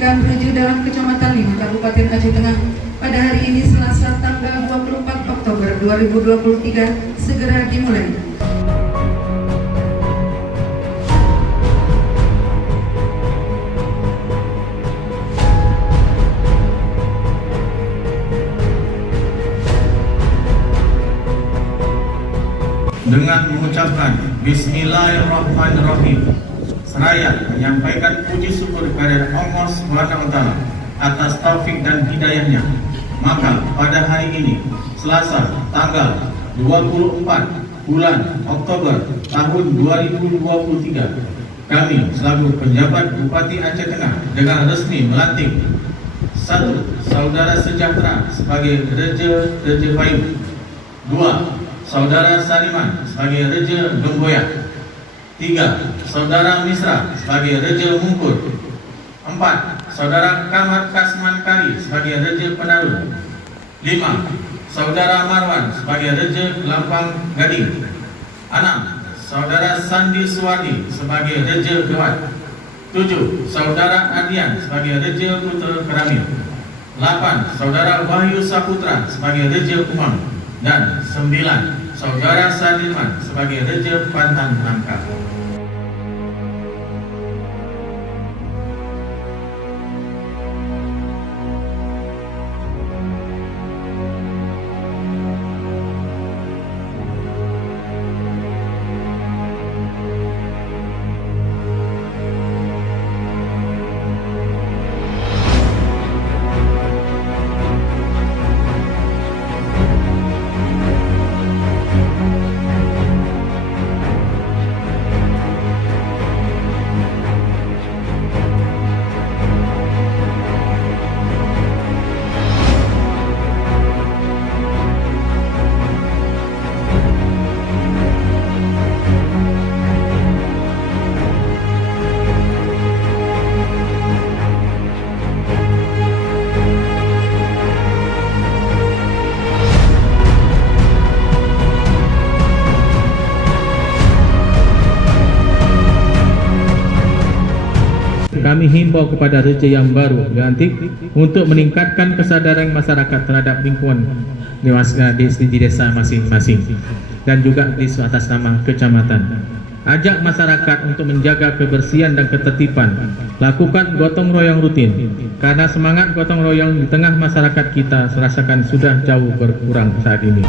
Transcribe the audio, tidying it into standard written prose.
Tingkang Reju dalam Kecamatan 5 Kabupaten Aceh Tengah pada hari ini Selasa tanggal 24 Oktober 2023 segera dimulai. Dengan mengucapkan Bismillahirrahmanirrahim, seraya menyampaikan puji syukur kepada Allah SWT atas taufik dan hidayahnya, maka pada hari ini Selasa tanggal 24 bulan Oktober tahun 2023, kami selaku penjabat Bupati Aceh Tengah dengan resmi melantik 1. Saudara Sejahtera sebagai Reja Payung, 2. Saudara Saliman sebagai Reja Gemboyak, 3. Saudara Misra sebagai Reja Mungkur, 4. Saudara Kamat Kasman Kari sebagai Reja Penarun, 5. Saudara Marwan sebagai Reja Lampang Gading, 6. Saudara Sandi Suwadi sebagai Reja Gewat, 7. Saudara Adian sebagai Reja Putra Keramil, 8. Saudara Wahyu Saputra sebagai Reja Kumang, dan 9. Saudara Saliman sebagai Reja Pantan Nangka. Kami himbau kepada Reja yang baru dilantik untuk meningkatkan kesadaran masyarakat terhadap lingkungan di desa masing-masing dan juga di atas nama kecamatan. Ajak masyarakat untuk menjaga kebersihan dan ketertiban. Lakukan gotong royong rutin karena semangat gotong royong di tengah masyarakat kita rasakan sudah jauh berkurang saat ini.